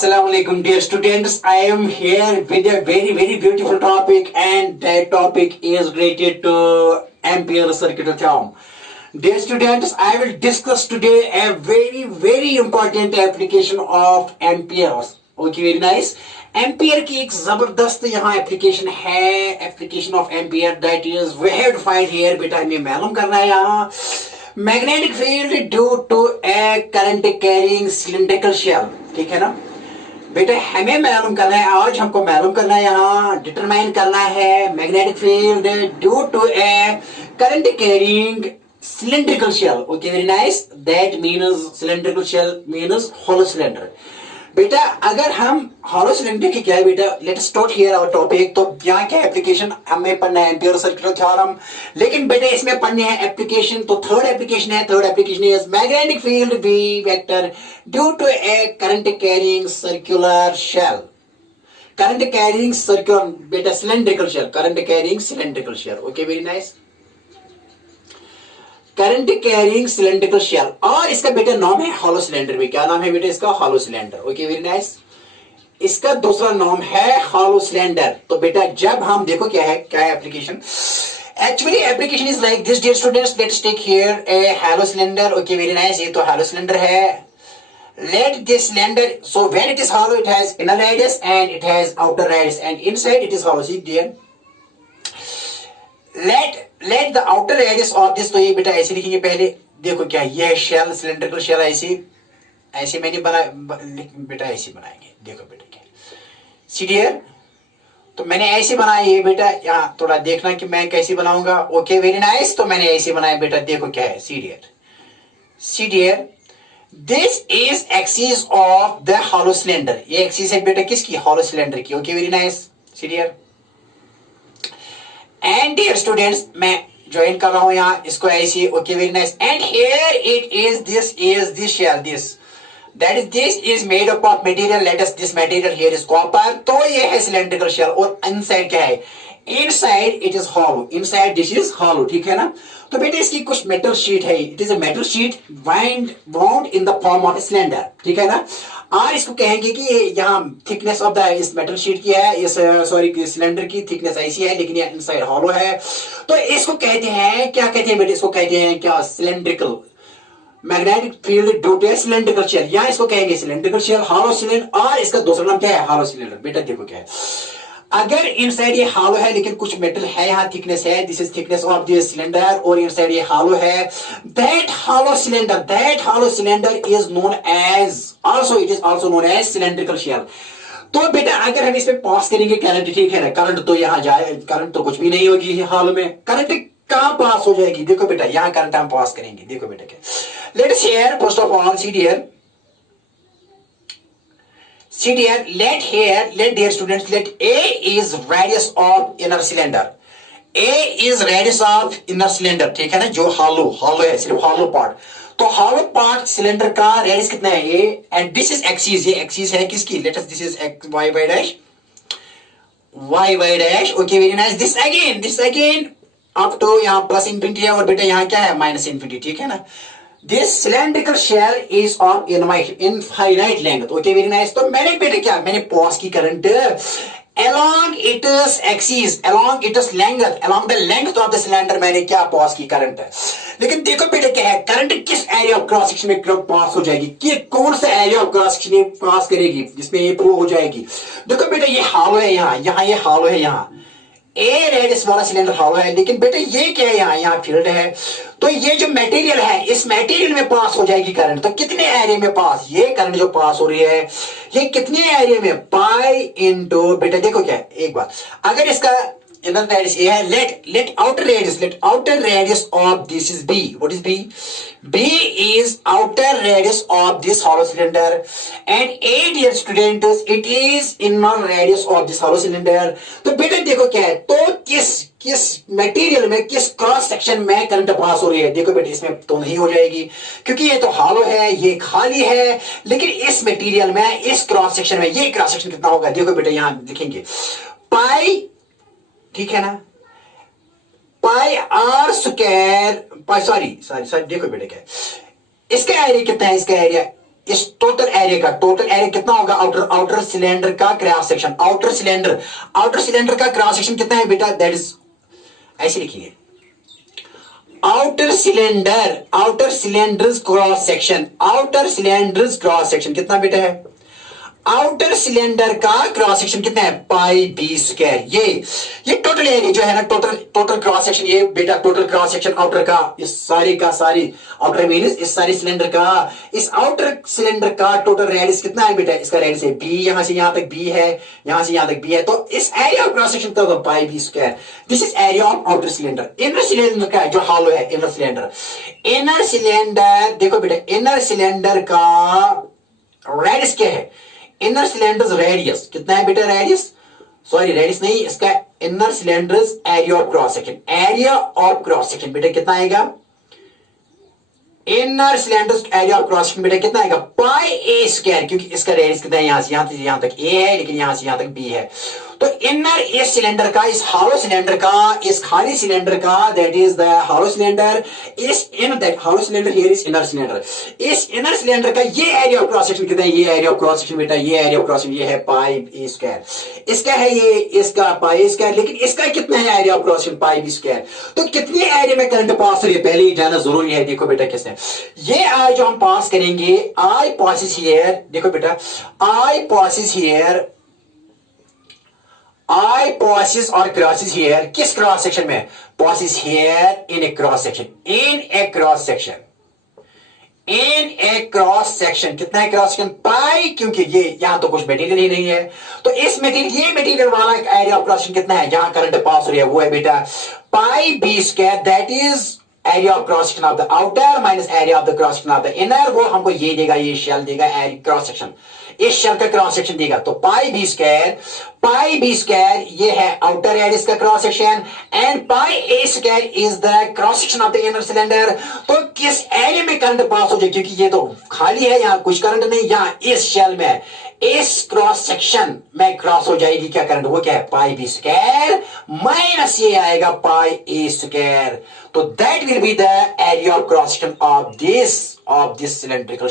Assalamualaikum dear students. I am here with a very beautiful topic, and that topic is related to Ampere circuit theorem. Dear students, I will discuss today a very important application of Amperes. Okay, very nice. Ampere की एक जबरदस्त यहाँ application है, application of ampere that is we have to find here. बेटा हमें मालूम करना है यहाँ magnetic field due to a current carrying cylindrical shell. ठीक है ना बेटा, हमें मालूम करना है, आज हमको मालूम करना है, यहाँ डिटरमाइन करना है magnetic field due to a current carrying cylindrical shell. Okay, very nice. That means cylindrical shell means hollow cylinder. बेटा अगर हम hollow cylinder की क्या है बेटा, let's start here our topic. तो यहाँ क्या एप्लीकेशन हमें पढ़ना है एम्पियर सर्कुलर थ्योरम, लेकिन बेटा इसमें पढ़ने हैं एप्लीकेशन। तो थर्ड एप्लीकेशन है, third application is magnetic field V vector due to a current carrying circular shell. Current carrying circular बेटा cylindrical shell, current carrying cylindrical shell. Okay, very nice. Current carrying cylindrical shell, और इसका बेटा नाम है hollow cylinder भी। क्या नाम है बेटा इसका? Hollow cylinder. Okay, very nice. इसका दूसरा नाम है हॉलो सिलेंडर। तो बेटा जब हम देखो क्या है, क्या है application, actually application is like this dear students, let's take here a hollow cylinder. Okay, very nice. ये तो हॉलो सिलेंडर है। Let this cylinder, so when it is hollow it has inner radius and it has outer radius and inside it is hollow. See dear, let the outer radius of this, तो ये बेटा ऐसे लिखेंगे पहले। देखो क्या ये शेल, सिलेंड्रिकल शेल ऐसे मैंने बना बेटा, ऐसे बनाएंगे। देखो बेटा क्या सी डियर, तो मैंने ऐसे बनाया ये बेटा, यहाँ थोड़ा देखना कि मैं कैसे बनाऊंगा। Okay, very nice. तो मैंने ऐसे बनाया बेटा, देखो क्या है see dear, this is axis of the hollow cylinder. ये एक्सिस है बेटा किसकी? हॉलो सिलेंडर की। Okay, very nice see dear. And dear students, मैं ज्वाइन कर रहा हूं यहाँ इसको ऐसे। Okay, very nice. And here it is this shell, this that is this is made up of material, let us this material here is copper. तो ये है सिलेंड्रिकल शेल, और इनसाइड क्या है? Inside it is hollow, inside this is hollow. ठीक है ना। तो बेटा इसकी कुछ मेटल शीट है, it is a metal sheet bound in the form of a cylinder. ठीक है ना। और इसको कहेंगे कि यहाँ थिकनेस ऑफ द इस मेटल शीट की है, इस सॉरी सिलेंडर की थिकनेस ऐसी है, लेकिन ये इनसाइड हॉलो है। तो इसको कहते हैं, क्या कहते हैं बेटा? इसको कहते हैं क्या? Cylindrical magnetic field due to cylindrical shell, या इसको कहेंगे सिलेंड्रिकल शेल, हॉलो सिलेंडर। और इसका दूसरा नाम क्या है? Hollow cylinder. बेटा देखो क्या है, अगर इनसाइड ये हॉलो है लेकिन कुछ मेटल है, यहाँ थिकनेस है, this is thickness of this cylinder, और इनसाइड ये हॉलो है, that hollow cylinder is known as also, it is also known as cylindrical shell. तो बेटा अगर हम इसमें पास करेंगे करंट, ठीक है ना, करंट तो यहाँ जाए, करंट तो कुछ भी नहीं होगी हॉलो में, करंट कहां पास हो जाएगी? देखो बेटा यहाँ करंट हम पास करेंगे। देखो बेटा क्या, let us here first of all see dear, let dear students, let A is radius of inner cylinder. A is radius of inner cylinder, ठीक है ना, जो hollow है, सिर्फ hollow part। तो hollow part सिलेंडर का रेडियस कितना है? A, and this is axis, ये axis है किसकी? Let us, this is y dash, okay, very nice। this again up to यहाँ प्लस इंफिनिटी है, और बेटा यहाँ क्या है? Minus infinity. ठीक है ना। This cylindrical shell is of infinite length. Okay, very nice। तो मैंने बेटा क्या, मैंने पास की current along its axis, along its length, along the length of the cylinder, मैंने क्या पास की करंट। लेकिन देखो बेटा क्या है, करंट किस एरिया ऑफ क्रॉस सेक्शन में पास हो जाएगी, कि कौन सा एरिया ऑफ क्रॉस सेक्शन में पास करेगी जिसमें ये फ्लो हो जाएगी। देखो बेटा ये हॉलो है, यहाँ ये हॉलो है, यहाँ ए रेडियस वाला सिलेंडर हॉलो है, लेकिन बेटा ये क्या है? यहाँ फील्ड है। तो ये जो मटेरियल है, इस मटेरियल में पास हो जाएगी करंट। तो कितने एरिया में पास? ये करंट जो पास हो रही है ये कितने एरिया में? पाई इंटू बेटा देखो क्या है, एक बात, अगर इसका इनर रेडियस ए है, let outer radius of this is b. What is b? B is outer radius of this hollow cylinder, and a dear students it is inner radius of this hollow cylinder. तो बेटा देखो क्या है, तो किस material में, किस cross section में करंट पास हो रही है? देखो बेटा इसमें तो नहीं हो जाएगी, क्योंकि ये तो हॉलो है, ये खाली है, लेकिन इस मटेरियल में, इस क्रॉस सेक्शन में, ये क्रॉस सेक्शन कितना होगा? देखो बेटा यहां देखेंगे पाई, ठीक है ना, पाई आर स्क्वायर, सॉरी देखो बेटा क्या है, इसका एरिया कितना है? इसका एरिया इस टोटल एरिया कितना होगा, आउटर सिलेंडर का क्रॉस सेक्शन, आउटर सिलेंडर का क्रॉस सेक्शन कितना है बेटा, दैट इज ऐसे लिखिए, आउटर सिलेंडर्स क्रॉस सेक्शन कितना बेटा है, आउटर सिलेंडर का क्रॉस सेक्शन कितना है, पाई बी स्क्वायर। ये टोटल एरिया जो है ना, टोटल क्रॉस सेक्शन, ये बेटा टोटल क्रॉस सेक्शन आउटर का, इस सारी का सारी, आउटर मींस इस सारी सिलेंडर का, इस आउटर सिलेंडर का टोटल रेडियस कितना है बेटा, इसका रेडियस है बी, यहां से यहां तक बी है, यहां से यहां तक बी है, तो इस एरिया ऑफ क्रॉस सेक्शन का होगा pi B square. This is area of outer cylinder. Inner cylinder का जो हॉलो है, इनर सिलेंडर देखो बेटा, इनर सिलेंडर का रेडियस क्या है, इनर सिलेंडर्स रेडियस कितना है बेटा, रेडियस नहीं, इसका inner cylinders area of cross section बेटा कितना आएगा, inner cylinders area of cross section बेटा कितना आएगा, पाई ए स्क्वायर, क्योंकि इसका रेडियस कितना है, यहां से यहां तक ए है, लेकिन यहां से यहां तक बी है। तो इनर इस सिलेंडर का, इस हॉलो सिलेंडर का, इस खाली सिलेंडर का, that is the hollow cylinder, hollow cylinder here is inner cylinder, इस इनर सिलेंडर का ये एरिया ऑफ क्रॉस सेक्शन कितना है, ये एरिया ऑफ क्रॉस सेक्शन बेटा, ये एरिया ऑफ क्रॉस सेक्शन ये है पाई ए स्क्वायर, इसका है ये, इसका पाई स्क्वायर, लेकिन इसका कितना है area of cross section pi B square. तो कितने एरिया में करंट पास हो रही है, पहले ही जाना जरूरी है। देखो बेटा किसने ये आई जो हम पास करेंगे, आई पासिस हियर, देखो बेटा आई पासिस हियर, आई passes और crosses here, किस क्रॉस सेक्शन में, passes here in a cross section, in a cross section, कितना है क्रॉस सेक्शन, पाई, क्योंकि ये यहां तो कुछ मटेरियल ही नहीं है, तो इस मटेरियल वाला एरिया ऑफ क्रॉस सेक्शन कितना है, जहां करंट पास हो रही है, वो है बेटा pi B square, that is area of cross section of the outer minus area of the cross section of the inner, वो हमको ये देगा, ये शेल देगा, क्रॉस सेक्शन, इस शेल का क्रॉस सेक्शन देगा। तो पाई बी स्क्वायर ये है आउटर रेडियस का cross section, and pi A square is the cross section of the inner cylinder. तो किस एरिया में करंट पास हो जाए, क्योंकि ये तो खाली है, यहां कुछ करंट नहीं, यहां इस शेल में, इस क्रॉस सेक्शन में क्रॉस हो जाएगी क्या करंट, वो क्या है, पाई बी स्क्वायर माइनस ये आएगा पाई ए स्क्वायर। तो that will be the area of cross section of this cylindrical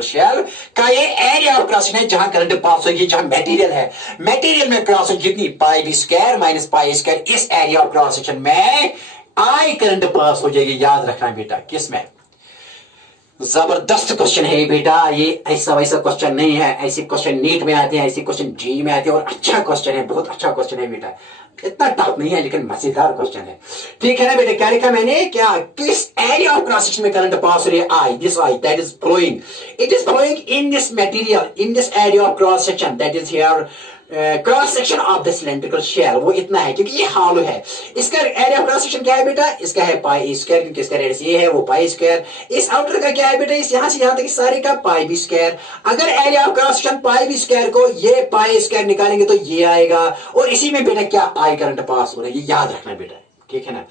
shell का ये एरिया ऑफ क्रॉस सेक्शन है, जहां करंट पास होगी, जहां मटेरियल है, मटेरियल में क्रॉस होगी कितनी, pi B square minus pi square, इस एरिया ऑफ क्रॉस सेक्शन में आई करंट पास हो जाएगी। याद रखना बेटा, किसमें, जबरदस्त क्वेश्चन है बेटा, ये ऐसा वैसा क्वेश्चन नहीं है, ऐसे क्वेश्चन नीट में आते हैं, ऐसे क्वेश्चन जी में आते हैं, और अच्छा क्वेश्चन है, बहुत अच्छा क्वेश्चन है बेटा, इतना टफ नहीं है लेकिन मजेदार क्वेश्चन है, ठीक है ना बेटा। क्या लिखा मैंने, क्या किस एरिया ऑफ क्रॉस सेक्शन में करंट पास हो रही है, I, this I that is flowing, it is flowing in this material, in this area of cross section, that is here cross section of the cylindrical shell, वो इतना है क्योंकि ये hollow है। इसका एरिया ऑफ क्रॉस सेक्शन क्या है बेटा, इसका है पाई स्क्वायर, क्योंकि इसका रेडियस ये है, वो पाई स्क्वायर। इस आउटर का क्या है बेटा, इस यहां से यहां तक इस सारे का पाई बी स्क्वायर। अगर area of cross section pi B square को ये पाई स्क्वायर निकालेंगे तो ये आएगा, और इसी में बेटा क्या आई करंट पास हो रहा है, ये याद रखना बेटा, ठीक है ना।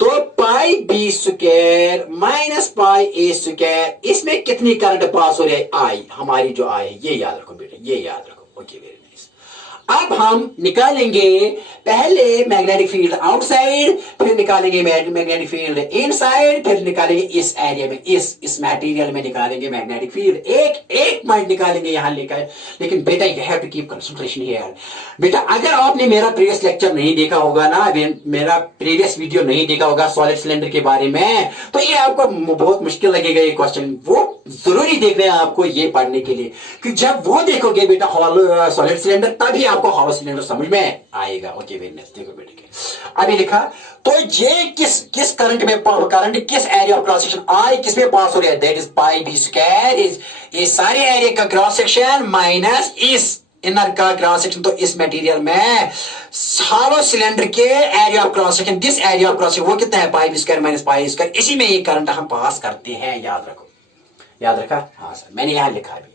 तो पाई बी स्क्वायर माइनस पाई ए स्क्वायर, इसमें कितनी करंट पास हो रही है, आई, हमारी जो आई है, ये याद रखो बेटा, ये याद रखो, ओके वेरी नाइस। अब हम निकालेंगे पहले मैग्नेटिक फील्ड आउटसाइड, फिर निकालेंगे मैग्नेटिक फील्ड इनसाइड, फिर निकालेंगे इस एरिया में, इस मटेरियल में निकालेंगे मैग्नेटिक फील्ड, एक पॉइंट निकालेंगे यहां लेकर। लेकिन बेटा you have to keep concentration here. बेटा अगर आपने मेरा प्रीवियस लेक्चर नहीं देखा होगा ना, मेरा प्रीवियस वीडियो नहीं देखा होगा सॉलिड सिलेंडर के बारे में, तो ये आपको बहुत मुश्किल लगेगा ये क्वेश्चन, वो जरूरी देख रहे हैं आपको ये पढ़ने के लिए, कि जब वो देखोगे बेटा सॉलिड सिलेंडर, तभी आपको हॉलो सिलेंडर समझ में आएगा। ओके वेरी नाइस, देखो बेटे अभी लिखा, तो ये किस करंट में, करंट किस area of cross section I किस में पास हो रहा है, that is pi B square, is ये सारे एरिया का क्रॉस सेक्शन माइनस इस इनर का क्रॉस सेक्शन। तो इस मटेरियल में हॉलो सिलेंडर के area of cross section, this area of cross section वो कितना है, pi B square minus pi square, इसी में ये करंट हम पास करते हैं। याद रखो, याद रखा, हाँ सर मैंने यहां लिखा भी,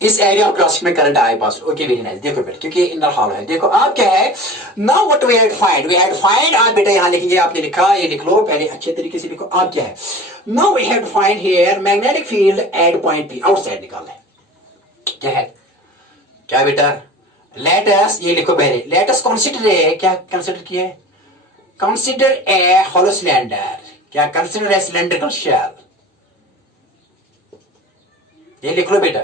इस एरिया ऑफ क्रॉस में current I pass. Okay very nice, देखो बेटा क्योंकि इनर हॉल है। देखो आप क्या है, now what we had find, आप बेटा यहां लिखेंगे, आपने लिखा, ये लिख लो पहले अच्छे तरीके से लिखो। आप क्या है, now we had find here magnetic field at point p, outside निकालना है। क्या है, क्या बेटा, लेट अस, ये लिखो पहले, लेट अस कंसीडर ए, क्या कंसीडर किया है, कंसीडर ए हॉलो सिलेंडर, क्या कंसीडर ए सिलेंड्रिकल शेल, ये लिख लो बेटा।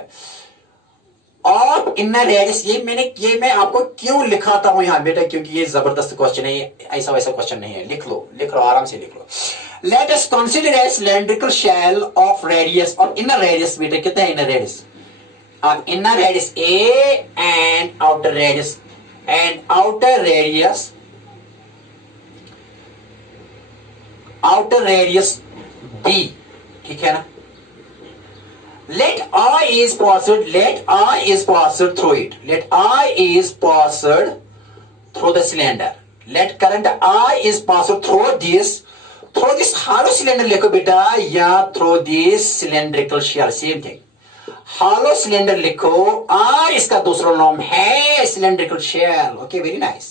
ऑफ इनर रेडियस, ये मैं आपको क्यों लिखाता हूं यहां बेटा, क्योंकि ये जबरदस्त क्वेश्चन है, ये ऐसा वैसा क्वेश्चन नहीं है। लिख लो आराम से लिख लो। Let us consider a cylindrical shell of radius और इनर रेडियस। बेटा कितना है इनर रेडियस? अब inner radius A and outer radius B, ठीक है ना। Let I is passed through it. Let I is passed through the cylinder. Let current I is passed through this hollow cylinder लिखो बेटा, या through this cylindrical shell, same thing. Hollow cylinder लिखो, I इसका दूसरा नाम है cylindrical shell. Okay, very nice.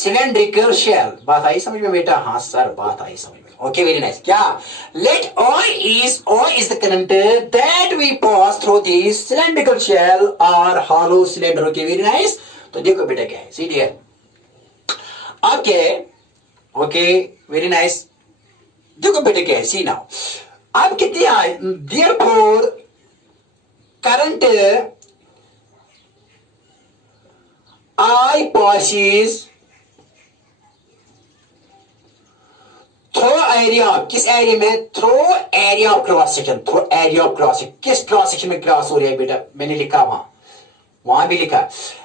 Cylindrical shell, बात आई समझ में बेटा? हाँ सर, बात आई समझ में। Okay, very nice. क्या? Let I is the current that we pass through the cylindrical shell or hollow cylinder. Okay, very nice. तो देखो बेटा क्या है, सीधी है। अब क्या है? Okay, very nice. देखो बेटा क्या है, see now. अब कितनी है? Therefore, current I passes through area, किस एरिया में? Through area of cross section, किस क्रॉस सेक्शन में क्रॉस हो रही है बेटा? मैंने लिखा वहां भी लिखा।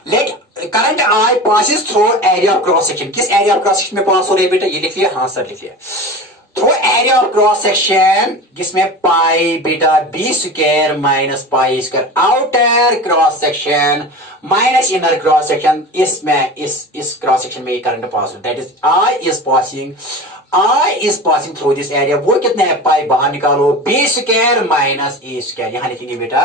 Let current I passes through area of cross section, किस एरिया ऑफ क्रॉस सेक्शन में पास हो रही है बेटा? ये लिख लिया? हाँ सर लिख लिया। Through area of cross section जिसमें पाई बेटा b square minus pi square, outer cross section minus inner cross section, इसमें इस क्रॉस सेक्शन में करंट पास हो, that is I is passing through this area. वो कितना है? पाई बाहर निकालो, बी स्क्वायर माइनस ए स्क्वायर, यहां लिखेंगे बेटा।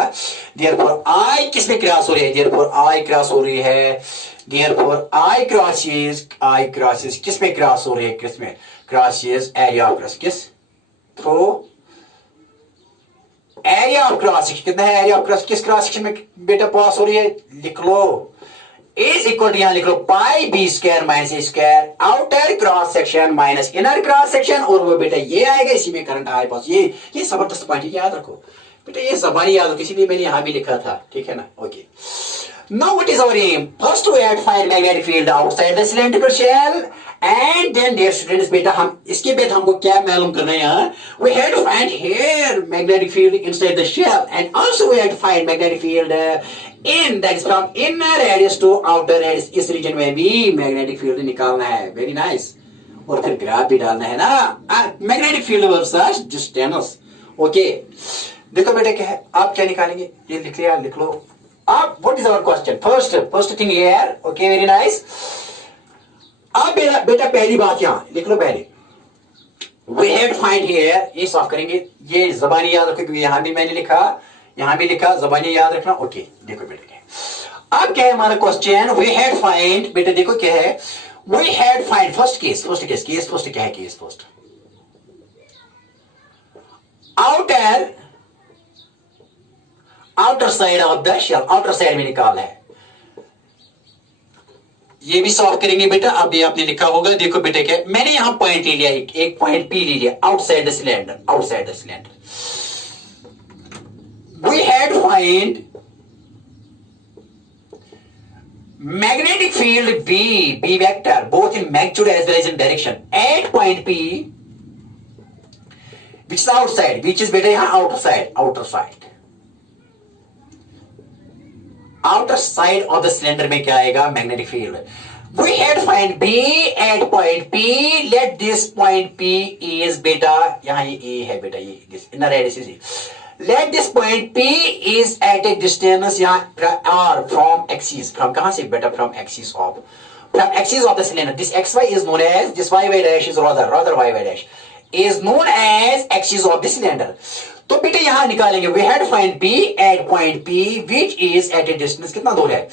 Therefore I किस में क्रॉस हो रही है? Therefore I क्रॉस हो रही है, Therefore I crosses किस में क्रॉस हो रही है? किस में क्रॉसेस? एरिया ऑफ क्रॉस, किस? Through area of cross section. कितना है एरिया ऑफ क्रॉस? किस क्रॉस सेक्शन में बेटा पास हो रही है? लिख लो, इज इक्वल टू, यहां लिख लो पाई बी स्क्वायर माइनस ए square, outer cross section minus inner cross section, और वो बेटा ये आएगा, इसी में करंट आए पास। ये जबरदस्त पॉइंट याद रखो बेटा, ये जबानी याद रखो, इसीलिए मैंने यहां भी लिखा था, ठीक है ना। Okay, now what is our aim? First we had find magnetic field outside the cylindrical shell and then dear students बेटा हम इसके बाद हमको क्या मालूम करना है यहाँ? We had to find here magnetic field inside the shell and also we had to find magnetic field in, that is from inner radius to outer radius, इस region में भी magnetic field निकालना है। Very nice. और फिर graph भी डालना है ना, magnetic field versus distance. Okay, देखो बेटा क्या है, आप क्या निकालेंगे? ये लिख लिया, लिख लो आप। What is our question? First thing here. Okay, very nice. अब बेटा पहली बात यहां लिख लो पहले, we have to find here, ये सॉल्व करेंगे, ये जबानी याद रखो क्योंकि यहां भी मैंने लिखा, यहां भी लिखा, जबानी याद रखना। ओके, देखो बेटा क्या अब क्या है हमारा क्वेश्चन? we had find, बेटा देखो क्या है, we had find first case क्या है? Case first outer side of the shell, outer side में निकालना है। ये भी सॉल्व करेंगे बेटा, अब ये आपने लिखा होगा। देखो बेटा क्या, मैंने यहां पॉइंट ले लिया, एक पॉइंट पी ले लिया, outside the cylinder. We had find magnetic field b vector both in magnitude as well as in direction at point P which is outside, which is बेटा यहां outer side of the cylinder में क्या आएगा? Magnetic field. We had find B at point p, let this point P is बेटा, यहां ये a है बेटा, ये inner radius is, let this point P is at a distance यहां आर फ्रॉम एक्सिस, फ्रॉम कहां से बेटा? From axis of the cylinder. This X Y is known as, this Y Y dash is rather Y Y dash is known as axis of the cylinder. तो बेटे यहां निकालेंगे, we had find B at point P which is at a distance, कितना दूर है?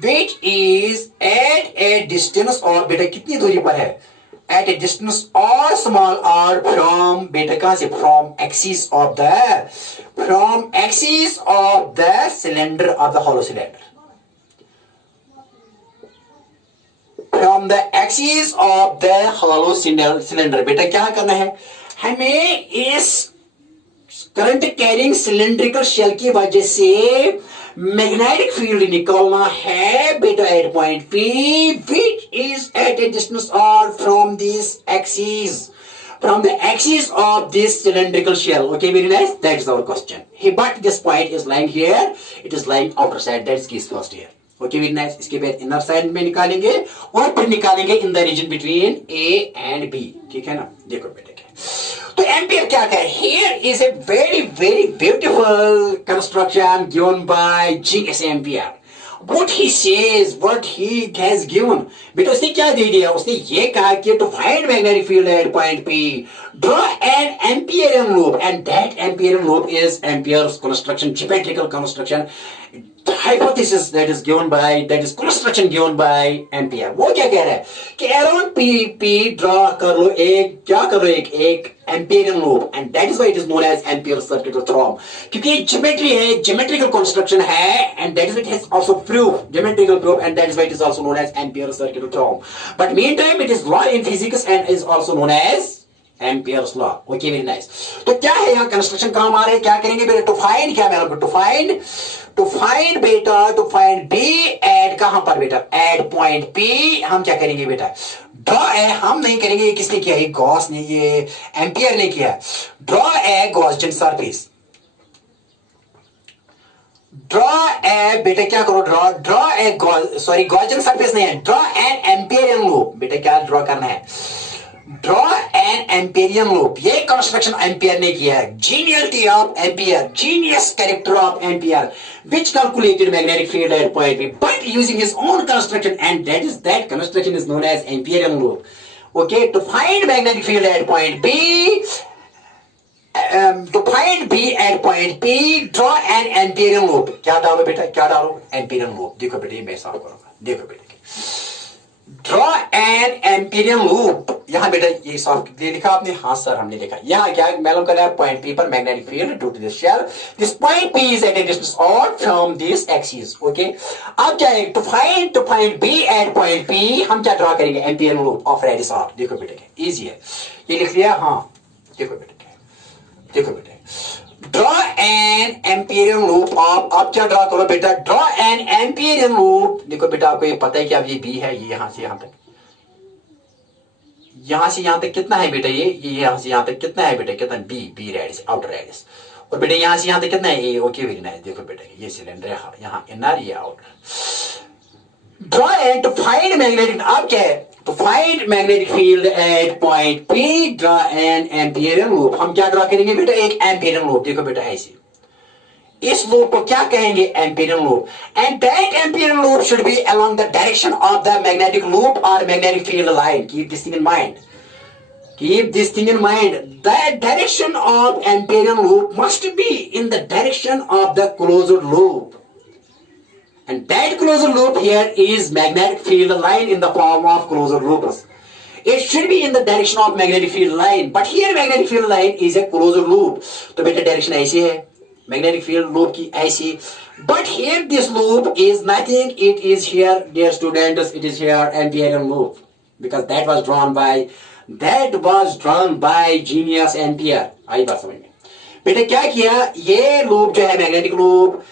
Which is at a distance, और बेटा कितनी दूरी पर है? एट ए डिस्टेंस और स्मॉल आर फ्रॉम बेटा कहां से? From axis of the cylinder of the hollow cylinder, from the axis of the hollow cylinder. बेटा क्या करना है हमें? इस करंट कैरिंग सिलेंड्रिकल शेल की वजह से मैग्नेटिक फील्ड निकलना है बेटा at point P which is at a distance R from this axis, from the axis of this cylindrical shell. Okay, very nice. That is our question. Hey, but this point is lying here. It is lying outer side. That is case first here. Okay, very nice. इसके बाद inner side में निकालेंगे और फिर निकालेंगे in the region between A and B. ठीक है ना? देखो बेटे क्या तो एम्पियर क्या है? Here is a very very beautiful construction given by G.S. Ampere. What he says, what he has given. बेटा उसने क्या दे दिया? उसने ये कहा कि to find magnetic field at point P, draw an Amperian loop, and that Amperian loop is Ampere's construction, geometrical construction. The hypothesis that is given by, that is construction given by Ampere. वो क्या कह रहा है कि around P draw कर लो एक क्या कर लो एक Amperian loop, and that is why it is known as Ampere's circular theorem. क्योंकि geometry है, geometrical construction है, and that is why it has also proof, geometrical proof, and that is why it is also known as Ampere's circular theorem. But meantime, it is law in physics and is also known as Ampere's law. Okay, very nice. तो क्या है यहाँ construction काम आ रहे हैं? क्या करेंगे बेटा? टू फाइंड क्या मेरा टू फाइंड बेटा टू फाइंड बी एट कहां पर बेटा? एट पॉइंट पी हम क्या करेंगे बेटा? ड्रॉ ए हम नहीं करेंगे, ये किसने किया? ये गॉस ने, ये एम्पियर ने किया. Draw a Gaussian surface. Draw a बेटा क्या करो? ड्रॉ ए गॉसियन सरफेस नहीं है, ड्रॉ एन एम्पियरियन लूप. बेटा क्या ड्रॉ करना है? Draw an Amperian loop. ये कंस्ट्रक्शन एम्पियर ने किया है. Geniality of Ampere, genius character of Ampere, which calculated magnetic field at point P, but using his own construction, and that construction is known as Amperian loop. Okay, to find magnetic field at point B, to find B at point P, draw an Amperian loop. क्या डालो बेटा? क्या डालो? Amperian loop. देखो बेटा ये मैं साफ करूंगा. देखो बेटा ड्रॉ एन एम्पिरियन लूप. यहां बेटा ये सॉफ्ट लिखा आपने? हाँ सर हमने लिखा. यहां क्या मालूम कर रहा है? पॉइंट पी पर magnetic field due to this shell. This point P is at a distance R from this axis. Okay, अब क्या है? To find B at point P हम क्या ड्रॉ करेंगे? Amperian loop of radius R. देखो बेटा क्या इजी है, ये लिख लिया. हाँ देखो बेटा क्या, देखो बेटा draw an Amperian loop of. आप क्या ड्रॉ करो बेटा? Draw an Amperian loop. देखो बेटा आपको ये पता है कि अब ये बी है, ये यहां से यहां तक कितना है बेटा? ये यहां से यहां तक कितना है बेटा? कितना? B radius, outer radius. और बेटा यहां से यहां तक कितना है? ए. Okay very nice. देखो बेटा ये सिलेंडर है, यहां इनर, ये outer. Draw an to find magnetic. अब क्या है? To find magnetic field at point P, draw an Amperian loop. हम क्या ड्रॉ करेंगे बेटा? एक Amperian loop. देखो बेटा ऐसे, इस लूप को क्या कहेंगे? Amperian loop. And that Amperian loop should be along the direction of the magnetic loop or magnetic field line. Keep this thing in mind. Keep this thing in mind. The direction of Amperian loop must be in the direction of the closed loop. And that closed loop here is magnetic field line in the form of closed loops. It should be in the direction of magnetic field line, but here magnetic field line is a closed loop. तो बेटा direction ऐसी है magnetic field loop की ऐसी. But here this loop is nothing. It is here, dear students. It is here Amperian loop because that was drawn by genius Ampere. आई बात समझ में? बेटा क्या किया? ये लूप जो है मैग्नेटिक लूप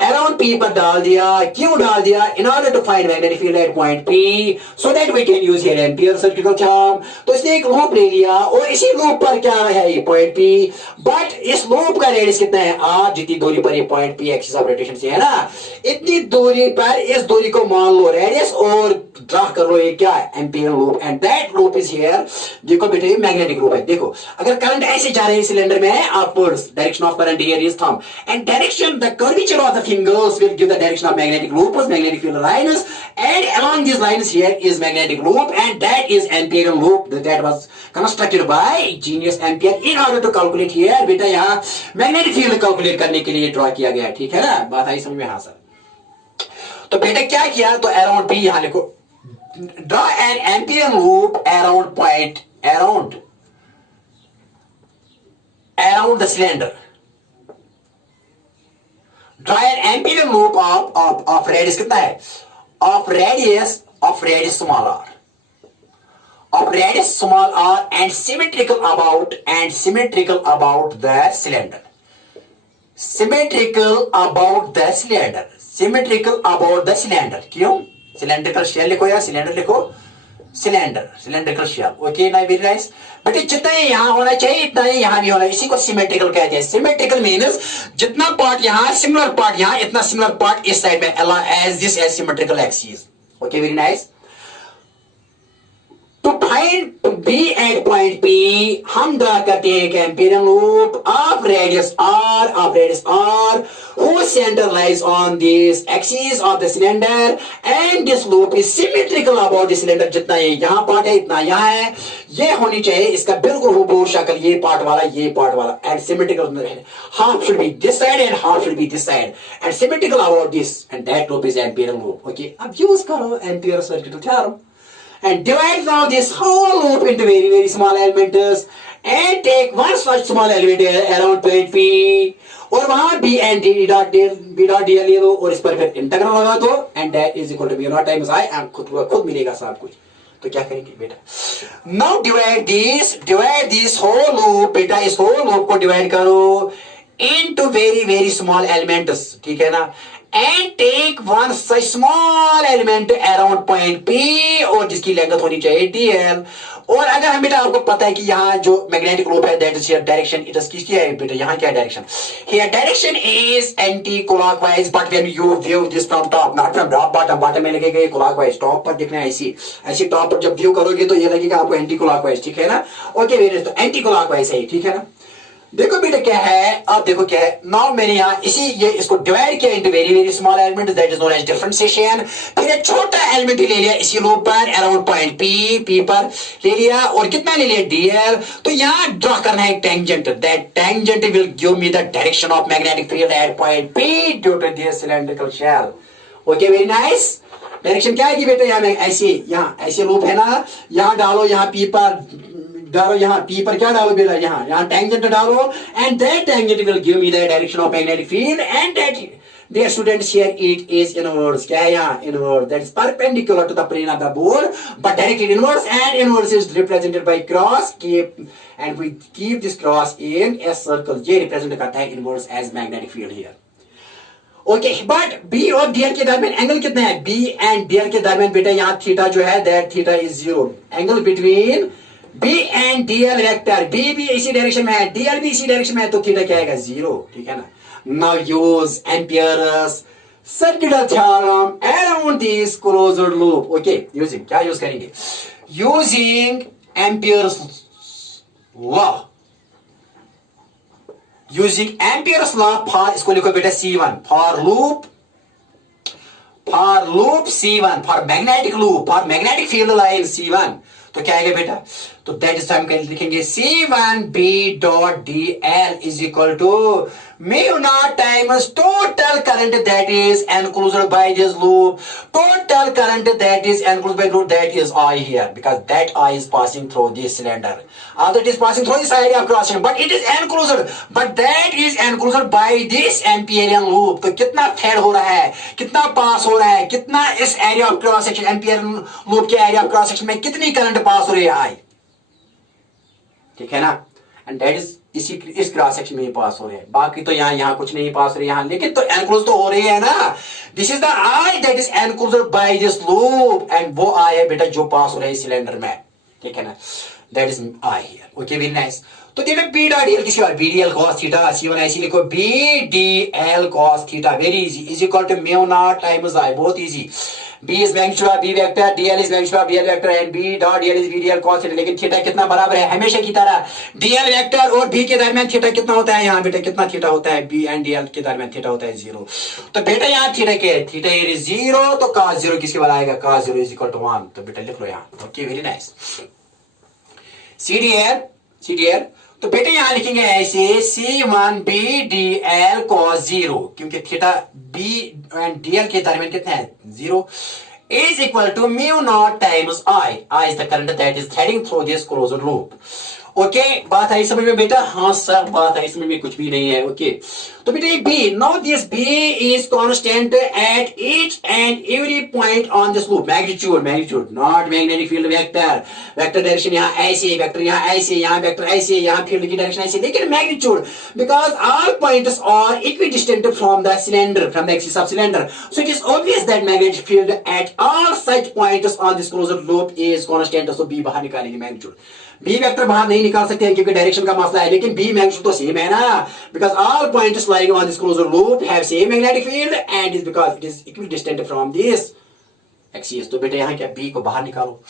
अराउंड पी पर डाल दिया. क्यों डाल दिया? In order to find magnetic field at point P so that we can use here Ampere circle theorem. तो इसने एक लूप ले लिया और इसी लूप पर क्या है? ये पॉइंट पी. बट इस लूप का रेडियस कितना है? आर. जितनी दूरी पर ये point P axis of rotation से है ना, इतनी दूरी पर इस दूरी को मान लो रेडियस और ड्रा कर लो ये क्या है? Ampere loop. And that loop is here. देखो बेटे ये मैग्नेटिक लूप है. देखो अगर करंट ऐसे जा रहे हैं सिलेंडर में upwards, direction of current here is thumb, and direction the curvature of the fingers will give the direction of magnetic loops, magnetic field lines, and along these lines here is magnetic loop, and that is Amperian loop that was constructed by genius Ampere in order to calculate here. बेटा यहाँ magnetic field calculate करने के लिए draw किया गया. ठीक है ना? बात आई समझ में? हाँ सर. तो बेटा क्या किया? तो around P यहाँ लिखो. Draw an Amperian loop around the cylinder. Draw an Amperian loop of radius कितना है? Of radius small r. Of radius small r and symmetrical about the cylinder. Symmetrical about the cylinder, symmetrical about the cylinder. क्यों? Cylindrical shell लिखो या cylinder लिखो, cylinder, cylindrical shell. Okay ना, very nice. But जितना ही यहां होना चाहिए इतना ही यहां भी होना, इसी को सिमेट्रिकल कहते हैं। सिमेट्रिकल मीन्स जितना पार्ट यहां सिमिलर पार्ट यहां, इतना सिमिलर पार्ट इस साइड में, as this as symmetrical axis. Okay, very nice. To find B at point P, हम ड्रा करते हैं एक Amperial loop of radius R, whose center lies on this axis of the cylinder, and this loop is symmetrical about the cylinder। जितना ये यहाँ part है इतना यहाँ है, ये होनी चाहिए इसका बिल्कुल हूबहू शक्ल, ये पार्ट वाला, and symmetrical, half should be this side and half should be this side, and symmetrical about this, and that loop is ampere loop। Okay, अब यूज करो ampere circuit theorem and divide now this whole loop into very very small elements and take one such small element around point P, और वहां B and D dot dl ले लो और इस पर फिर integral लगा दो, and that is equal to mu naught times I, and खुद मिलेगा सब कुछ। तो क्या करेंगे बेटा, now divide this whole loop, बेटा इस whole loop को divide करो into very very small elements, ठीक है ना, and take one such small element around point P, और जिसकी लेंथ होनी चाहिए dl। और अगर हम बेटा आपको पता है कि यहाँ जो मैग्नेटिक लूप है that is here direction, it is किसकी है बेटा, यहाँ क्या direction, here direction is anti clockwise, but when you view this from top, not from bottom, bottom में लगेगा क्लॉकवाइज, टॉप पर दिखना है ऐसी टॉप पर जब व्यू करोगे तो ये लगेगा आपको एंटी क्लॉकवाइज, ठीक है ना। ओके वेरी, तो एंटी क्लॉकवाइज है, ठीक है ना। देखो बेटा क्या है, अब देखो क्या है, नाउ मैंने यहाँ ये इसको डिवाइड किया into very very small element, that is known as differentiation. फिर एक छोटा एलिमेंट ले लिया इसी लूप पर अराउंड पॉइंट P पर ले लिया, और कितना ले लिया dl। तो यहाँ ड्रॉ करना है tangent, that tangent will give me the direction of magnetic field at point P due to this cylindrical shell. Okay very nice. Direction क्या है बेटा, यहाँ ऐसे लूप है ना, यहाँ डालो, यहाँ P पर डालो, यहाँ P पर क्या डालो बेटा, यहाँ टेंजेंट डालो, and that tangent will give me the direction of magnetic field, and that dear students here it is inverse, क्या है यहाँ inverse, that is perpendicular to the plane of the board but directly inverse, and inverse is represented by cross, and we keep this cross in a circle, ये represent करता है inverse as magnetic field here। Okay, but B और dl के दरमियान angle कितना है, B and dl के दरमियान बेटा यहाँ थीटा जो है that theta is 0, angle between B and dl vector, B भी इसी डायरेक्शन में है, dl भी इसी डायरेक्शन में है, तो थीटा क्या आएगा 0, ठीक है ना। Now use amperes circular theorem around this closed loop. Okay, using क्या यूज करेंगे, using Ampere's law, using Ampere's law for, इसको लिखो बेटा C1 for loop C1 for magnetic loop, for magnetic field line C1, तो क्या आएगा बेटा, तो दैट इज हम लिखेंगे C1B dot dl is equal to mu naught times total current that is enclosed by this loop, total current that is enclosed by loop, that is I here because that I is passing through this cylinder, although it is passing through this area of cross section but it is enclosed, but that is enclosed by this amperian loop। तो कितना fade हो रहा है, कितना पास हो रहा है, कितना इस area of cross section, Amperian loop के एरिया ऑफ क्रॉस सेक्शन में कितनी करंट पास हो रही है I, ठीक है ना, एंड दैट इज इस क्रॉस सेक्शन में ही पास हो रहे हैं, बाकी तो यहाँ कुछ नहीं पास हो रही है, लेकिन तो एनक्लोज तो हो रही है ना। This is the I that is enclosed by this loop, and वो आई है बेटा जो पास हो रहा है सिलेंडर में, ठीक है ना, that is I hear. Okay very nice. तो देखो B डॉट dl किसी बात, BDL cos थीटा, C1 ऐसी लिखो BDL cos theta, very easy, is equal to mu naught times I, बहुत easy. B is magnitude of B vector, DL is magnitude of BL vector, and B dot dl is BDL cos theta. लेकिन theta कितना बराबर है, हमेशा की तरह DL vector और B के दरमियान थीटा कितना होता है, यहाँ बेटा कितना थीटा होता है, B and DL के दरमियान थीटा होता है 0। तो बेटा यहाँ थीटा क्या है, थीटा here is 0, तो cos 0 किसके बराबर आएगा, cos 0 is equal to 1, तो बेटा लिख लो यहाँ। Okay very nice. CDL, तो बेटे यहां लिखेंगे ऐसे C1B dl cos 0, क्योंकि थीटा B एंड dl के दरमियान कितना है 0, is equal to mu naught times I is the current that is threading through this closed loop। Okay, बात आई समझ में बेटा? हाँ सर, बात आई समझ में, कुछ भी नहीं है। ओके, तो बेटा ये B, now this B is constant at each and every point on this loop. Magnitude, magnitude not magnetic field vector. Vector direction यहाँ ऐसे, वेक्टर यहाँ ऐसे, यहाँ वेक्टर ऐसे, यहाँ फील्ड की डायरेक्शन ऐसे, लेकिन magnitude because all points are equidistant from the cylinder, from the axis of cylinder, so it is obvious that magnetic field at all such points on this closed loop is constant. So B बाहर निकालेंगे magnitude. B vector बाहर नहीं निकाल सकते हैं क्योंकि direction का मसला है, लेकिन बी मैग्नीट्यूड तो सेम है ना, because all points lying on this closed loop have same magnetic field and is because it is equidistant from this axis. तो बेटा यहाँ क्या, बी को बाहर निकालो,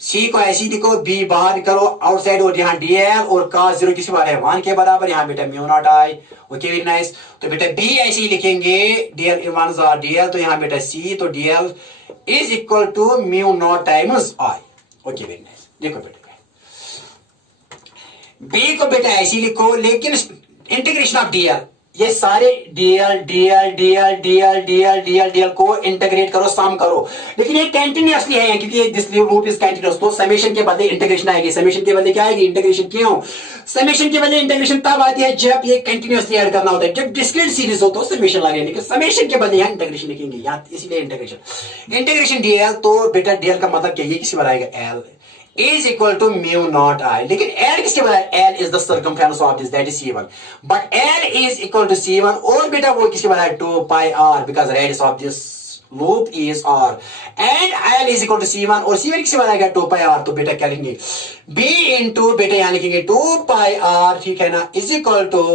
सी को ऐसे ही लिखो, बी बाहर निकालो आउटसाइड, और यहाँ डीएल और cos 0 किसके बराबर है, 1 के बराबर, यहाँ बेटा mu naught I. Okay, very nice. तो बेटा बी ऐसे ही लिखेंगे, डीएल 1 आर डीएल, तो यहाँ बेटा सी, तो DL is equal to mu naught times I. Okay, very nice. देखो बेटा बी को बेटा ऐसे ही लिखो, लेकिन इंटीग्रेशन ऑफ डीएल, ये सारे DL DL DL DL DL DL DL को इंटीग्रेट करो, सम करो, लेकिन ये कंटिन्यूअसली है क्योंकि दिस लूप इज कंटिन्यूअस। तो समेशन के बदले इंटीग्रेशन आएगी, समेशन के बदले क्या आएगी, इंटीग्रेशन। क्यों समेशन के बदले इंटीग्रेशन तब आती है जब ये कंटिन्यूअसली ऐड करना होता है, जब डिस्क्रीट सीरीज हो तो समेशन लगे, लेकिन समेशन के बदले यहाँ इंटीग्रेशन लिखेंगे, यहाँ इसलिए इंटीग्रेशन डीएल। तो बेटा डीएल का मतलब क्या, ये किसी बार आएगा, L is equal to mu naught I, लेकिन L किसके बराबर, L is the circumference of this, that is C1, but L is equal to C1, और बेटा वो किसके बराबर, 2 pi R, because radius of this loop is R, and L is equal to C1, और C1 किसके बराबर है, 2 pi R। तो बेटा क्या लिखेंगे, B into बेटा यहाँ लिखेंगे 2 pi R, ठीक है ना, is equal to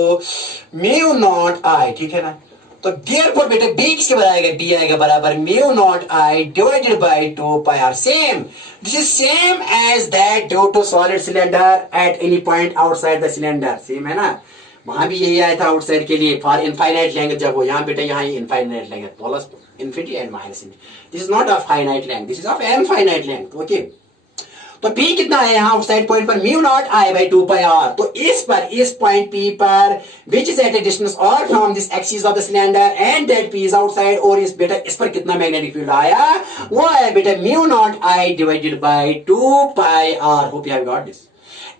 mu naught I, ठीक है ना। तो therefore बेटा b किसके बराबर आएगा, b आएगा बराबर mu naught I divided by 2 pi R. Same, this is same as that due to solid cylinder at any point outside the cylinder. Same है ना, वहां भी यही आया था आउटसाइड के लिए, फॉर इनफाइनाइट लेंगे जब वो, यहाँ बेटा यहाँ इनफाइनाइट लेंगे, plus infinity and minus infinity. This is not of finite length, this is of infinite length. Okay, तो P कितना है यहाँ आउटसाइड पॉइंट पर, mu naught I by 2 pi r. तो इस पर, इस पॉइंट P पर which is at a distance और from this axis of the cylinder and that P is outside, और इस बेटा इस पर कितना मैग्नेटिक फील्ड आया, वो आया बेटा mu naught I divided by 2 pi R. Hope you have got this,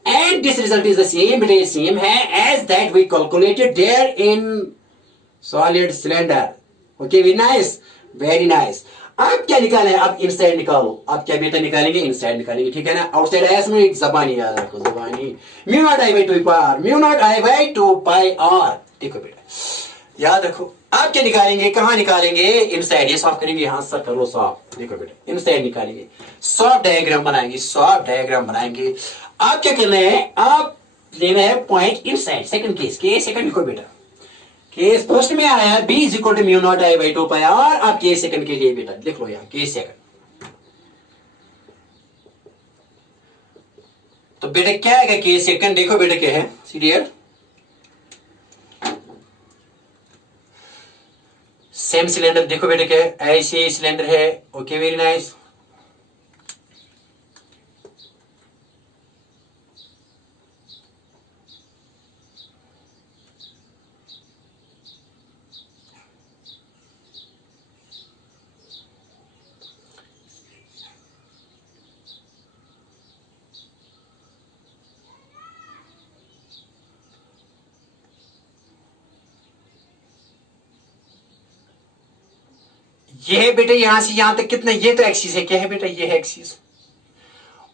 and this result is the same, बेटा सेम है as that we calculated there in solid cylinder. Okay, very nice, very nice. अब क्या निकाले, अब inside निकालो, अब क्या बेटा निकालेंगे, इनसाइड निकालेंगे, ठीक है ना। आउटसाइड आया इसमें एक जबानी याद रखो, जबानी mu naught I by 2 pi R, mu naught I by 2 pi R. देखो बेटा याद रखो, अब क्या निकालेंगे, कहां निकालेंगे, इनसाइड। ये सॉल्व करेंगे, यहां से कर लो सॉल्व। देखो बेटा इनसाइड निकालेंगे, सॉल्व डायग्राम बनाएंगे, सॉल्व डायग्राम बनाएंगे। अब क्या करना है, आप लेना है point inside. Second case, case second लिखो बेटा, केस फर्स्ट में आया b is equal to mu naught I by 2 pi R. अब केस सेकंड के लिए बेटा लिख लो यहाँ केस सेकंड। तो बेटा क्या है केस सेकंड, देखो बेटा क्या है, सीरियल सेम सिलेंडर, देखो बेटा क्या है, ऐसे सिलेंडर है। Okay, very nice. ये है बेटा यहां से यहां तक कितना, ये तो एक्सिस है, क्या है बेटा, ये है एक्सिस,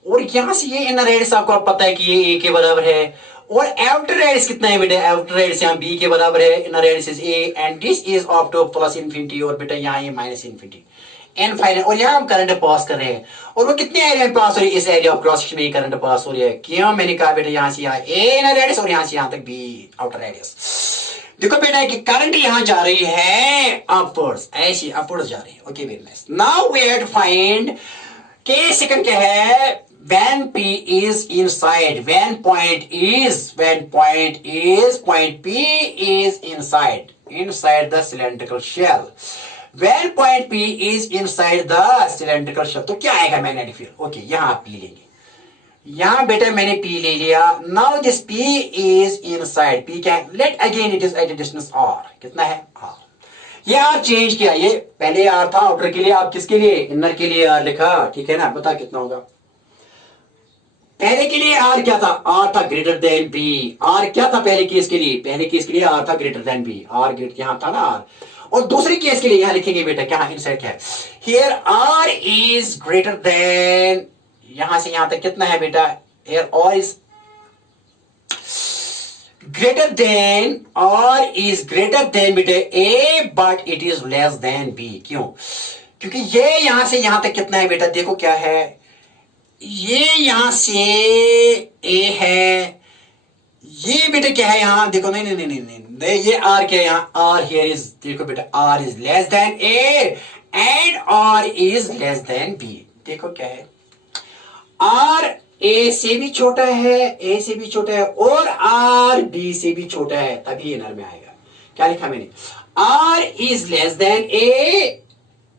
और यहां से ये इनर रेडियस आपको पता है कि ये ए के बराबर है, और आउटर रेडियस कितना है बेटा, आउटर रेडियस यहाँ बी के बराबर है, inner radius is A and this is up two plus infinity, और बेटा यहाँ ये माइनस इनफिनिटी एन फाइनल, और यहाँ हम करंट पास कर रहे हैं, और वो कितने एरिया में पास हो रही है, इस एरिया ऑफ क्रॉस सेक्शन में करंट पास हो रही है। क्यों, मैंने कहा बेटा यहाँ से यहाँ ए इनर रेडियस और यहाँ से यहाँ तक बी आउटर रेडियस। देखो बेटा कि करंट यहां जा रही है अपवर्ड्स, ऐसी अपवर्ड्स जा रही है। Okay, very nice. Now we have to find के सेकंड क्या है, when P is inside, when point P is inside the cylindrical shell, when point P is inside the cylindrical shell, तो क्या आएगा मैग्नेटिक फील्ड। ओके, यहां आप P लेंगे, यहां बेटा मैंने P ले लिया। Now this P is inside, P क्या, let again it is at distance R, कितना है R। ये R चेंज किया, ये पहले R था आउटर के लिए, आप किसके लिए, इनर के लिए R लिखा, ठीक है ना। बता कितना होगा, पहले के लिए आर क्या था, आर था ग्रेटर देन बी। आर क्या था पहले केस के लिए, पहले केस के लिए आर था greater than B, R greater यहां था ना आर। और दूसरे केस के लिए यहां लिखेंगे बेटा क्या, इनसाइड क्या है, here r is greater than, यहां से यहां तक कितना है बेटा, here r is greater than, r is greater than बेटे a but it is less than b. क्यों, क्योंकि ये यहां से यहां तक कितना है बेटा, देखो क्या है, ये यहां से ए है, ये बेटा क्या है यहां देखो, नहीं नहीं नहीं नहीं नहीं, नहीं ये आर क्या है यहाँ, आर हियर इज, देखो बेटा R is less than A and R is less than B. देखो क्या है, आर ए से भी छोटा है, ए से भी छोटा है, और आर बी से भी छोटा है, तभी इनर में आएगा। क्या लिखा मैंने, r is less than a,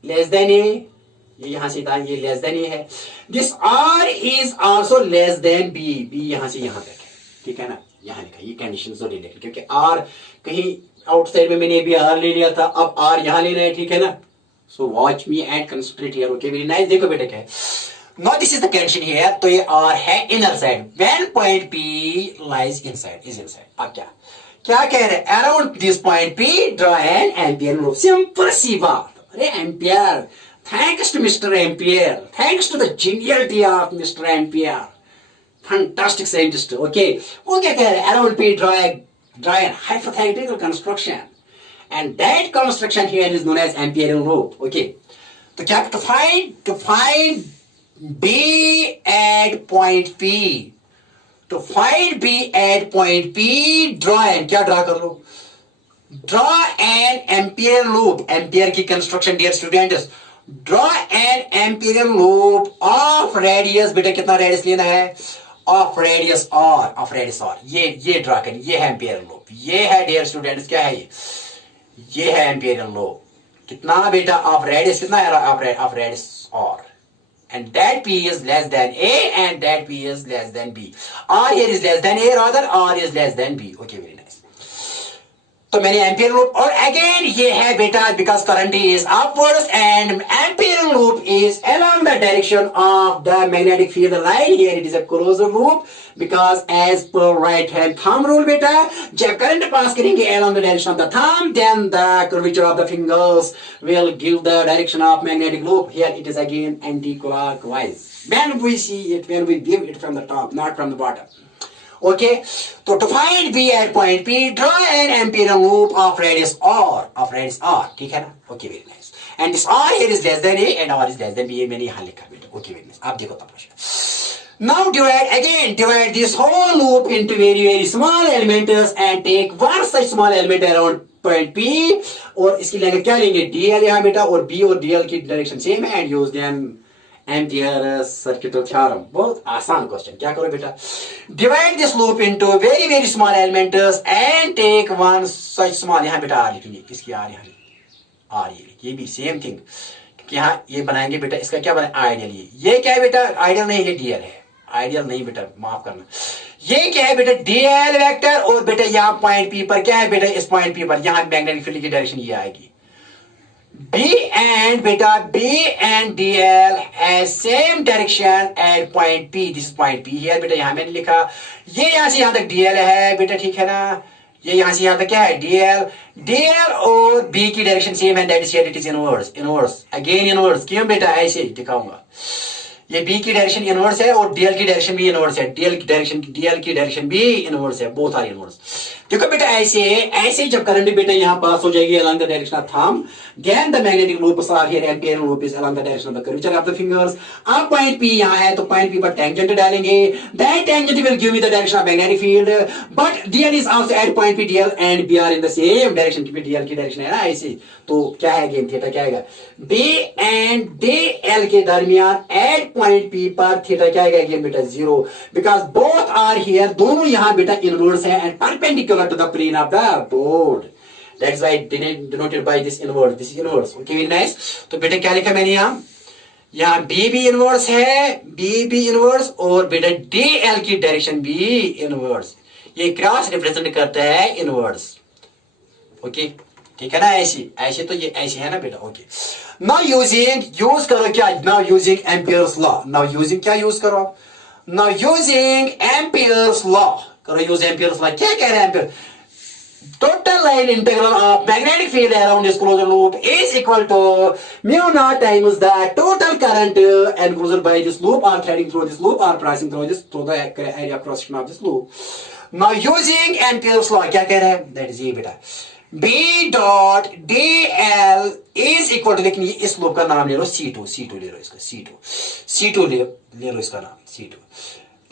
less than a, ये यहां से था, ये लेस देन ए है। This r is also less than b, b यहां से यहां तक है, ठीक है ना, यहां लिखा, ये कंडीशन तो नहीं लिखी, क्योंकि आर कहीं आउटसाइड में मैंने भी आर ले लिया था, अब आर यहां लेना है, ठीक है ना। So watch me and concentrate here, okay very nice. देखो बेटा क्या है, now this is the condition here, तो ये आर है inner side, when point P lies inside, is inside. अब क्या क्या कह रहे हैं, around this point P draw an Ampere loop, simple सी बात। अरे Ampere, thanks to Mr. Ampere, thanks to the geniality of Mr. Ampere, fantastic scientist. Okay, वो क्या कह रहे हैं, around P draw a hypothetical construction, and that construction here is known as Amperian loop. Okay, तो क्या, to find B at point P, to find B at point P, draw an, क्या draw कर लो, draw an Amperian loop, Ampere की construction dear students, draw an Amperian loop of radius, बेटा कितना radius लेना है, of radius r, of radius r, ये draw करें, ये है Amperian loop, ये है डियर स्टूडेंट्स क्या है ये है Amperian loop, कितना बेटा of radius, कितना है of radius r, and that p is less than a and that p is less than b, r here is less than a, rather r is less than b. Okay, very nice. तो मैंने ampere loop, और again ये है बेटा because current is upwards and Ampere loop is along the direction of the magnetic field line, here it is a closure loop because as per right hand thumb rule बेटा, जब current pass करेंगे along the direction of the thumb then the curvature of the fingers will give the direction of magnetic loop, here it is again anti clockwise when we see it, when we view it from the top, not from the bottom. Okay, so to find B at point P, draw an Amperian loop of radius r, ठीक है ना। Okay, very nice. And this r here is less than a and r is less than b, ये मैंने यहाँ लिखा बेटा। Okay, very nice. आप देखो तब प्रश्न। Now divide this whole loop into very very small elements and take one such small element around point P, और इसकी लेंगे क्या लेंगे, dl यहाँ बेटा, और b और dl की डायरेक्शन सेम है, and use them Ampere circuital theorem. बहुत आसान क्वेश्चन, क्या करो बेटा, divide this loop into very very small elements and take one such small, यहाँ बेटा आर लिखेंगे, किसकी आर, यहाँ आर, ये भी सेम थिंग, क्योंकि यहाँ ये बनाएंगे बेटा, इसका क्या बना आइडियल, ये क्या है बेटा, आइडियल नहीं, ये डीएल है, आइडियल नहीं बेटा, माफ करना, ये क्या है बेटा डीएल वेक्टर, और बेटा यहाँ पॉइंट पी पर क्या है बेटा, इस पॉइंट पी पर यहाँ मैग्नेटिक फील्ड की डायरेक्शन ये आएगी, B and beta, B and DL has same direction at point P. This is point P here बेटा, यहाँ मैंने लिखा, ये यहाँ से यहाँ तक DL है बेटा, ठीक है ना, ये यहाँ से यहाँ तक क्या है DL और B की डायरेक्शन सेम है, that is here it is inverse, again inverse, क्यों बेटा, ऐसे दिखाऊंगा, ये B की डायरेक्शन इनवर्स है और DL की डायरेक्शन भी इनवर्स है, DL की डायरेक्शन भी इनवर्स है, बोथ आर इनवर्स। देखो बेटा ऐसे जब करंट बेटा यहाँ पास हो जाएगी along the direction of thumb, then the magnetic loops are here, Amperian loop is along the direction of the curvature of the fingers। अब पॉइंट P यहाँ है, तो पॉइंट P पर टेंजेंट डालेंगे, that tangent will give me the direction of magnetic field, but DL is also at point P, DL and B are in the same direction, क्योंकि DL की direction है ना ऐसे, तो क्या है गेम थीटा क्या आएगा, B and DL के दरमियान at point P पर थीटा क्या आएगा गेम बेटा 0, because both are here, दोनों यहाँ बेटा इनवर्स है and perpendicular to the plane of the board, that's why denoted by this inverse, this is inverse। Okay, very nice। तो बेटा क्या लिखा मैंने यहाँ B भी इनवर्स है, B भी इनवर्स, और बेटा DL की डायरेक्शन भी इनवर्स, ये क्रॉस रिप्रेजेंट करता है इनवर्स। ओके, ठीक है ना, ऐसे तो ये ऐसे है ना बेटा। ओके, नाउ यूज करो क्या, now using Ampere's law, now using क्या यूज करो, नाउ यूजिंग एम्पियर्स लॉ, करो यूज एम्पियर्स लॉ। क्या कह रहे हैं ampere? Total line integral of magnetic field around this closed loop is equal to mu naught times the total current enclosed by this loop or threading through this loop or passing through the area cross section of this loop. Now using Ampere's law, क्या कह रहे हैं? That is ये बेटा, B dot dl is equal to, लेकिन इस loop का नाम ले लो C2 ले लो इसका C2 ले लो इसका नाम C2.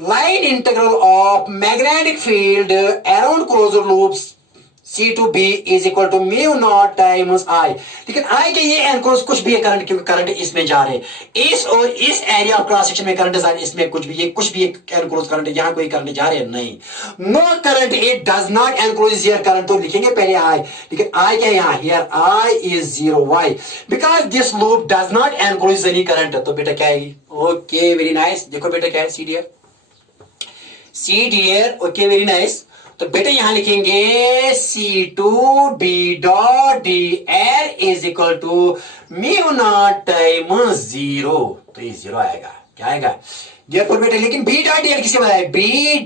Line integral of magnetic field around closed loops C2B is equal to mu naught times I. लेकिन I के ये एनक्लोज कुछ भी है करंट, क्योंकि करंट इसमें जा रहे हैं, इस और इस एरिया ऑफ क्रॉस सेक्शन में करंट जा रहे हैं, इसमें कुछ भी एनक्लोज करंट है, यहाँ कोई करंट जा रहे हैं नहीं, no current, it does not enclose here current. तो लिखेंगे पहले I, लेकिन I क्या है यहाँ, here I is 0. Why? Because this loop does not enclose any current. तो बेटा क्या है? Okay very nice. देखो बेटा क्या है, see dear okay very nice. तो बेटा यहां लिखेंगे C2B dot dl is equal to mu naught times 0। तो ये 0 आएगा, क्या आएगा? Therefore बेटा, लेकिन B डॉट dl किसके बराबर है? B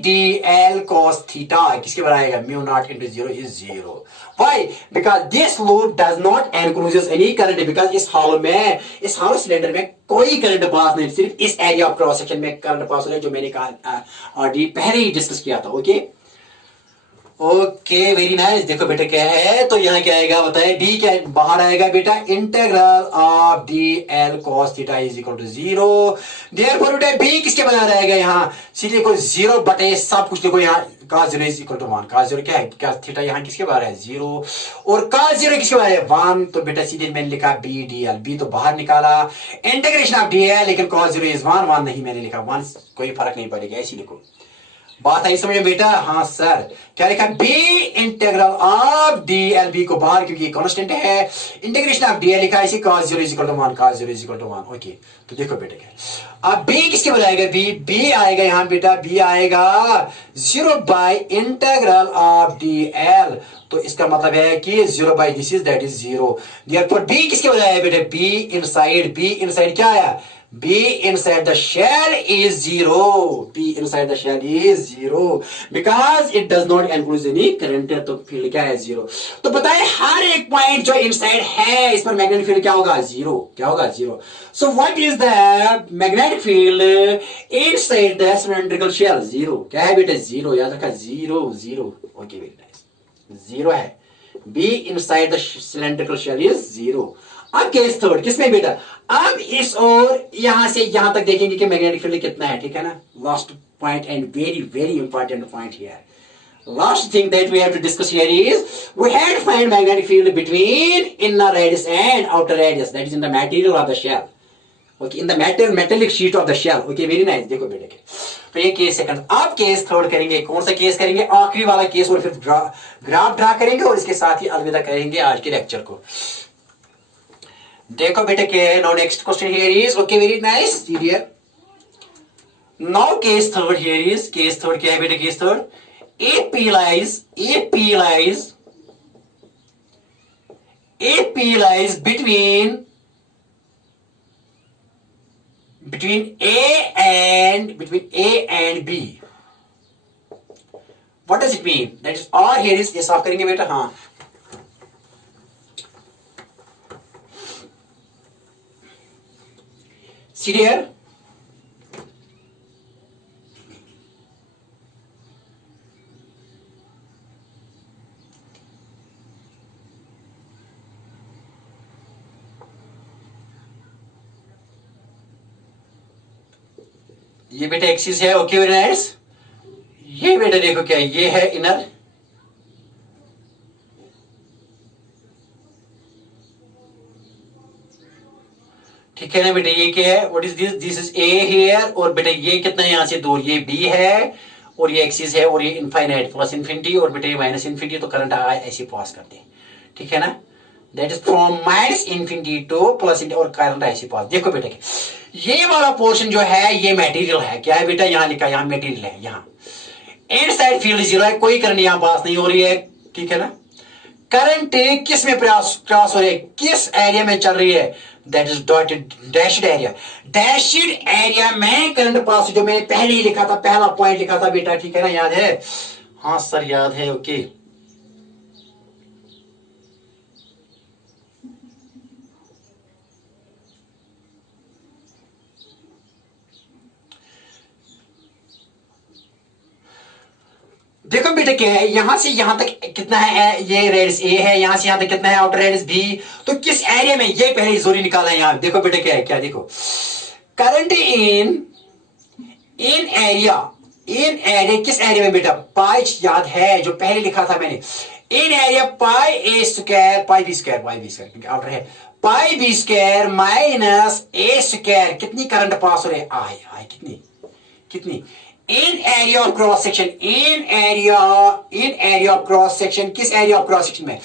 dl cos थीटा किसके बराबर आएगा? Mu naught into 0 is 0। Why? Because this loop does not encloses any current, because इस हॉलो सिलेंडर में कोई करंट पास नहीं, सिर्फ इस एरिया ऑफ क्रॉस सेक्शन में करंट पास हो रहा है, जो मैंने कहा ऑलरेडी पहले ही डिस्कस किया था। Okay very nice. देखो बेटा क्या है, तो यहाँ क्या आएगा बताए? डी क्या बाहर आएगा बेटा, integral of dl cos theta is equal to 0। Therefore बेटा बी किसके बना रहेगा? यहाँ सीधे को 0 बटे सब कुछ देखो, यहाँ cos 0 is equal to 1। cos 0 क्या है? क्या थीटा यहाँ किसके बाहर है? 0। और cos 0 किसके बाहर है? 1। तो बेटा सीधे मैंने लिखा b dl, b तो बाहर निकाला, इंटीग्रेशन ऑफ dl, लेकिन cos 0 इज 1 नहीं मैंने लिखा 1, कोई फर्क नहीं पड़ेगा, ऐसी लिखो। बात आई समझ में बेटा? हाँ सर। क्या लिखा? b integral of dl, b को बाहर क्योंकि कांस्टेंट है, इंटीग्रेशन ऑफ dl लिखा है इसी cos 0 is equal to 1, cos 0 is equal to 1। Okay, तो देखो बेटा क्या, अब b किसके बराबर आएगा? b आएगा यहाँ बेटा, b आएगा 0 बाय इंटीग्रल ऑफ dl। तो इसका मतलब है कि 0 by this is that is 0। Therefore b किसके बराबर है बेटा? b इनसाइड क्या आया? B inside the shell is 0. B inside the shell is 0 because it does not enclose any current. तो फील्ड क्या है? 0। तो बताए हर एक पॉइंट जो इनसाइड है इस पर मैग्नेटिक फील्ड क्या होगा? 0। क्या होगा? 0। So what is the magnetic field inside the cylindrical shell? 0। क्या है बेटा? 0। याद रखा 0 0। ओके वेरी नाइस, 0 है। B inside the cylindrical shell is 0। अब केस थर्ड किसमें बेटा? अब इस और यहां से यहां तक देखेंगे कि मैग्नेटिक फील्ड कितना है, ठीक है ना? Last point and very very important point here. Last thing that we have to discuss here is we have to find magnetic field between inner radius and outer radius, that is in the material of the shell. Okay, in the metallic sheet of the shell. Okay very nice. देखो बेटे के, तो ये case second. अब case third करेंगे। कौन सा case करेंगे? आखिरी वाला केस, और फिर ग्राफ ड्रा करेंगे और इसके साथ ही अलविदा करेंगे आज के लेक्चर को। देखो बेटे के, now next question here is, okay very nice dear. Now case third here is, case third क्या है बेटे? Case third, AP lies between A and B. What does it mean? That is, or here is, ये साफ करेंगे बेटा। हाँ, see here, ये बेटा एक्सिस है। Okay very nice. ये बेटा देखो क्या, ये है इनर, ठीक है ना बेटा? ये क्या है? What is this? This is a here. और बेटा ये कितना है यहां से दूर? ये बी है, और ये एक्सिस है, और ये इनफाइनाइट प्लस इन्फिनिटी, और बेटा ये माइनस इन्फिनिटी। तो करंट ऐसे पास करते हैं, ठीक है ना? That is from minus infinity two plus infinity, और करंट ऐसे पास। देखो बेटा ये वाला पोर्शन जो है ये मटेरियल है। क्या है बेटा? यहां लिखा, यहां मटेरियल है। यहां इनसाइड फील्ड 0 है, कोई करंट यहां पास नहीं हो रही है, ठीक है ना? करंट किस में क्रॉस हो रही है, किस एरिया में चल रही है, that is dotted dashed area. Dashed area में करंट पास, जो मैंने पहले ही लिखा था, पहला पॉइंट लिखा था बेटा, ठीक है ना, याद है? हाँ सर याद है, ओके। देखो बेटा क्या है, यहां से यहां तक कितना है, ये रेडियस ए है, यहां से यहां तक कितना है आउटर रेडियस बी। तो किस एरिया में, ये पहले जोरी निकाला है यहां। देखो बेटा क्या है, क्या देखो, current in area, in area किस एरिया में बेटा, पाई याद है जो पहले लिखा था मैंने, in area pi A square, pi B square, क्योंकि आउटर है, पाई बी स्क्वायर माइनस ए स्क्वायर। कितनी करंट पास हो रही है, आई कितनी कितनी, in area of cross section, in area of cross section, किस एरिया ऑफ क्रॉस सेक्शन में,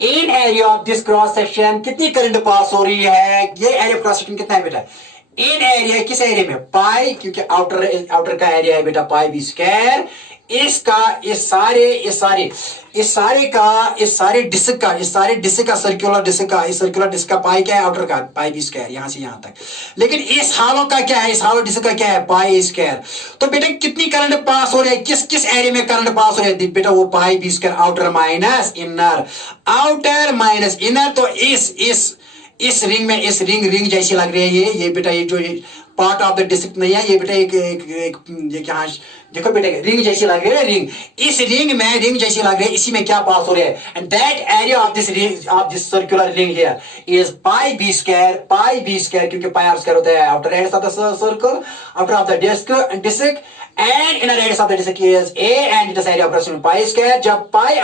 in area of this cross section कितनी करंट पास हो रही है, ये एरिया ऑफ क्रॉस सेक्शन कितना है बेटा, इन एरिया किस एरिया में, पाई, क्योंकि आउटर का एरिया है बेटा पाई बी स्क्वायर, इसका इस सारे डिस्क का सर्कुलर डिस्क का पाई क्या है, आउटर का पाई बी स्क्वायर, यहां से यहां तक। लेकिन इस हालो का क्या है, इस हालो डिस्क का क्या है, पाई स्क्वायर। तो बेटा कितनी करंट पास हो रही है, किस एरिया में करंट पास हो रही है बेटा, वो pi B square, outer minus inner. तो इस रिंग में, इस रिंग जैसी लग रही है ये बेटा, ये जो पार्ट ऑफ द डिस्क नहीं है ये बेटा, ये क्या, देखो बेटा रिंग जैसी लग रही है, रिंग, इस रिंग जैसी लग रही है, इसी में क्या पास हो रहा है, and that area of this circular ring here is pi B square, क्योंकि पाई आर स्क्वायर होता है outer radius of the circle, outer of the disc and inner radius of the disk is a and it is area of cross section pi square। जब पाई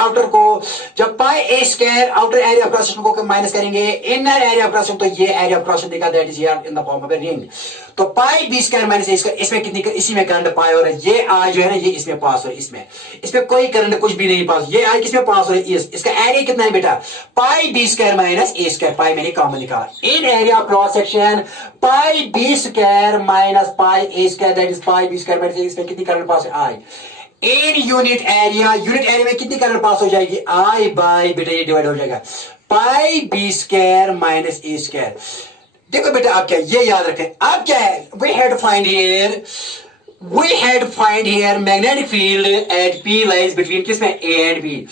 a square outer area of cross section को minus करेंगे inner area of cross section, तो ये area of cross section देखा, that is here in the form of a ring। तो पाई b square minus a square, इसमें कितनी, इसी में करंट पाई हो रहा है, ये आई जो है ना, ये इसमें पास हो रहा है, इसमें कोई करंट कुछ भी नहीं पास, ये आई किसमें पास हो रहा है, इसका एरिया कितना है बेटा, pi b square minus a square, pi मैंने कॉमन निकाला, in area of cross section pi b square minus pi a square, that is pi b square minus a, कितनी करंट पास है, आई। इन यूनिट एरिया में कितनी current pass हो जाएगी, आई by बेटा ये डिवाइड हो जाएगा पाई बी स्क्वायर माइनस ए स्क्वायर। देखो बेटा आप क्या, ये याद रखें, आप क्या है, we had find here magnetic field at P lies between किसमें, A and B.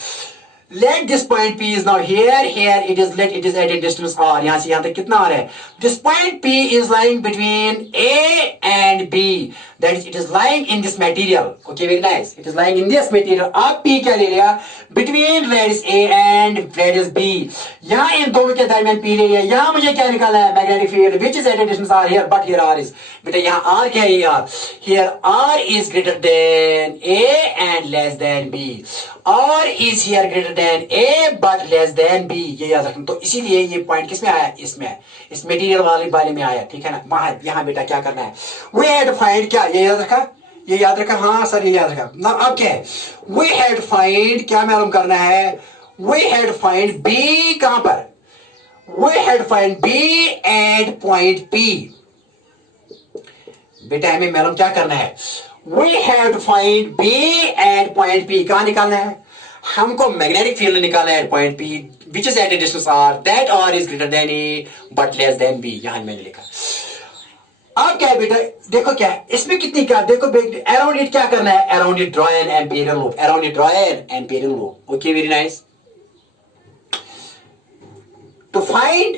Let this point P is now here it is at a distance r, यहां से यहां तक कितना आ रहा है, this point P is lying between A and B, that is it is lying in this material, okay very nice, it is lying in this material। आप P क्या ले लिया, between radius A and radius B, यहां इन दोनों के दरमियान P ले लिया। यहां मुझे क्या निकाला है, magnetic field which is at a distance r here, but here r is, बेटा यहां r क्या है, यार here r is greater than A and less than B, r is here greater than A but less than B, ये याद रखना। तो इसीलिए ये पॉइंट किसमें आया, इसमें, इस मटेरियल वाले में आया, ठीक है ना। वहां यहां बेटा क्या करना है, we had find, क्या ये याद रखा, हाँ सर ये याद रखा ना। अब क्या है, we had find, क्या मालूम करना है, we had find B, कहां पर, we had find B at point P, बेटा हमें मालूम क्या करना है, we have to find B at point P, कहां निकालना है, हमको मैग्नेटिक फील्ड निकालना है point P which is at a distance r, that r is greater than A but less than B, यहां मैंने लिखा। अब क्या है बेटा, देखो क्या है इसमें कितनी, क्या देखो अराउंड इट क्या करना है, around it draw an Amperial loop, okay very nice. To find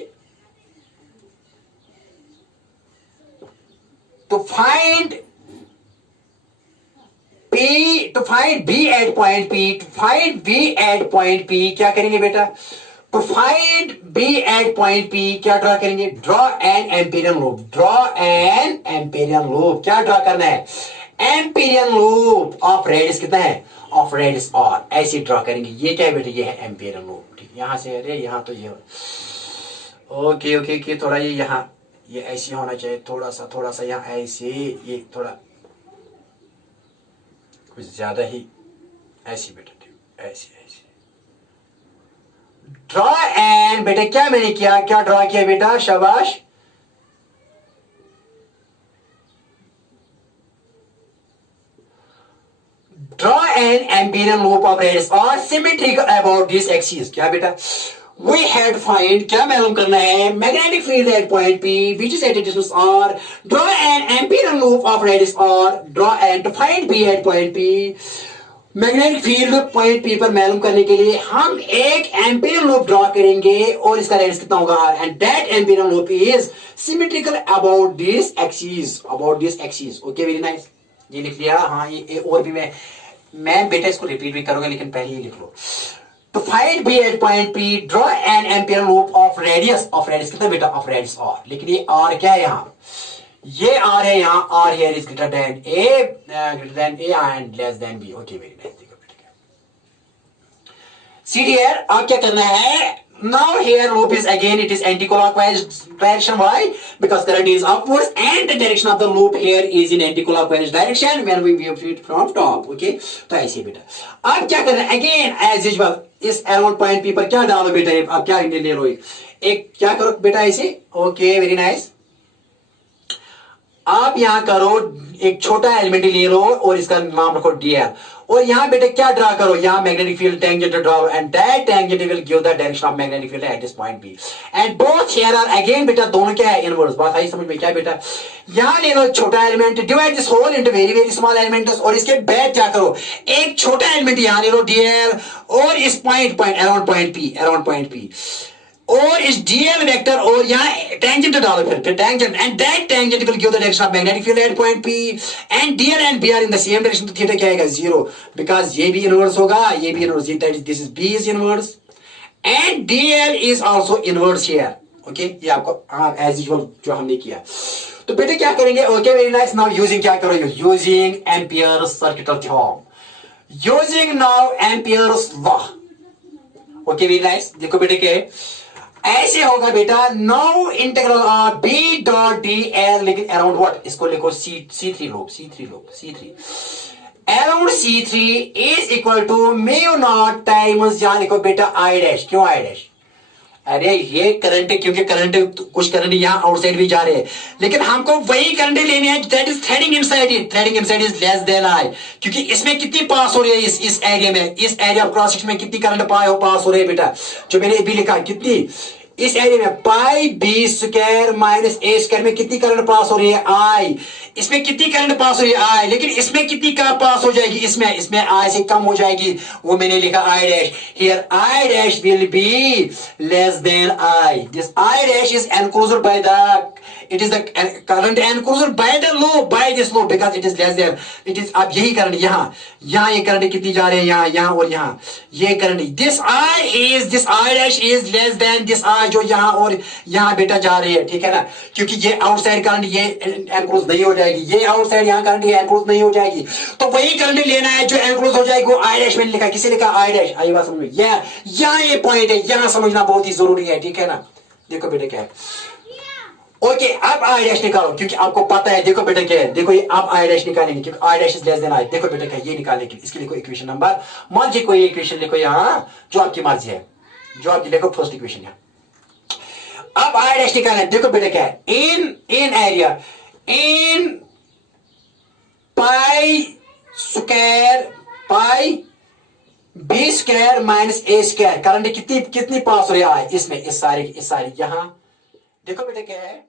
B at point P, क्या करेंगे बेटा, to find B at point P क्या ड्रॉ करेंगे, ड्रॉ एन एम्पीरियल लूप, क्या ड्रॉ करना है, एम्पीरियल लूप ऑफ रेडियस कितना है, ऑफ रेडियस r, ऐसे ड्रॉ करेंगे। ये क्या है बेटा, ये है एम्पीरियल लूप, ठीक, यहां से अरे यहां तो ये ओके थोड़ा ये यहाँ ये ऐसे होना चाहिए, थोड़ा सा यहाँ ऐसे, ये थोड़ा कुछ ज्यादा ही ऐसी बेटा, ऐसी ड्रॉ एंड, बेटा क्या मैंने किया, क्या ड्रॉ किया बेटा, शाबाश, draw an imperial loop of radius और सिमेट्रिकल अबाउट दिस एक्सिस। क्या बेटा, we had find, क्या मालूम करना है, magnetic field at point P which is at a distance R, draw an ampere loop of radius R, draw and to find P at point P। Magnetic field point P पर मालूम करने के लिए हम एक एम्पियर लूप ड्रॉ करेंगे और इसका रेडियस कितना होगा R, and that ampere loop is symmetrical about this axis। Okay, very nice, ये लिख लिया। हाँ, ये और भी मैं बेटा इसको रिपीट भी करूंगा, लेकिन पहले ये लिख लो। To find B at point P, draw an ampere loop of radius कितना बेटा, of radius R। लेकिन ये R क्या है यहाँ, ये R है यहाँ, R here is greater than A and less than B। Okay, very nice। देखो बेटा, see here, अब क्या करना है, now here loop is again it is anti-clockwise direction। Why? Because current is upwards and the direction of the loop here is in anti-clockwise direction when we view it from top। Okay, तो ऐसे बेटा अब क्या करना है, again as usual इस around point P पर क्या डालो बेटा, अब क्या ले लो, एक क्या करो बेटा ऐसे। Okay, very nice. आप यहां करो एक छोटा एलिमेंट ले लो और इसका नाम रखो dl, और यहां बेटा क्या ड्रा करो, यहां magnetic field tangent draw, and that tangent will give the direction of magnetic field at this point P, and both here are again बेटा, दोनों क्या है, इनवर्स। बात आई समझ में? क्या बेटा, यहां ले लो छोटा element, divide this whole into very very small elements, और इसके बैक क्या करो, एक छोटा एलिमेंट यहां ले लो dl, और इस पॉइंट अराउंड पॉइंट P और इस dl वेक्टर और यहाँ टेंजेंट डालो, फिर tangent, and that tangent will give the direction of magnetic field at point P, and dl and B are in the same direction. तो theta क्या आएगा, 0, because ये भी इनवर्स होगा, ये भी inverse, this is B is inverse and dl is also inverse here. Okay, ये आपको एज यूजुअल जो हमने किया। तो बेटे क्या करेंगे, okay, very nice. Now using क्या करो, using Ampere's circuital theorem, using now Ampere's law. Okay, very nice. देखो बेटे क्या है, ऐसे होगा बेटा, नाउ integral of B dot D L, लेकिन अराउंड व्हाट, इसको लिखो C3 loop, around C3 is equal to mu naught times, यहां लिखो बेटा I डैश। क्यों I डैश, अरे ये करंट है, क्योंकि करंट कुछ करंट यहाँ आउटसाइड भी जा रहे हैं, लेकिन हमको वही करंट लेने हैं that is threading inside is less then I, क्योंकि इसमें कितनी पास हो रही है, इस एरिया में, इस एरिया ऑफ क्रॉस सेक्शन में कितनी करंट पास हो रही है बेटा, जो मैंने अभी लिखा, कितनी, इस एरिया में पाई बी स्क्वायर माइनस ए स्क्वायर में कितनी करंट पास हो रही है, I, इसमें कितनी करंट पास हो रही है I, लेकिन इसमें कितनी का पास हो जाएगी, इसमें I से कम हो जाएगी, वो मैंने लिखा I dash. Here I dash will be less than I, this I dash is enclosed by the, it is the current enclosed by the loop, by this loop, because it is less than, it is, अब यही current यहाँ ये current कितनी जा रहे हैं, यहाँ और यहाँ, ये current, this I dash is less than this I जो यहाँ और यहाँ बेटा जा रही है, ठीक है ना, क्योंकि ये आउटसाइड करंट ये एनक्लोज नहीं हो जाएगी, ये आउटसाइड यहाँ करंट ये एनक्लोज नहीं हो जाएगी, तो वही करंट लेना है जो एनक्लोज हो जाएगी, वो I dash मैंने लिखा, किसे लिखा I dash। आई बात समझ में, यहाँ ये पॉइंट है, यहाँ समझना बहुत ही जरूरी है, ठीक है ना। देखो बेटा क्या है, ओके, अब I डैश निकालो, क्योंकि आपको पता है, देखो बेटा क्या है, देखो ये अब I डैश निकालेंगे, क्योंकि I dash is less then I। देखो बेटा क्या है, ये निकालने के लिए इसके लिखो इक्वेशन नंबर, मर्जी कोई इक्वेशन लिखो यहाँ, जो आपकी मर्जी है, जो आपकी लिखो फर्स्ट इक्वेशन है। अब I डैश निकालना है, देखो बेटा क्या है, in area, in pi square pi B square minus A square, current कितनी पास हो रही है इसमें, इस सारी यहाँ। देखो बेटा क्या है,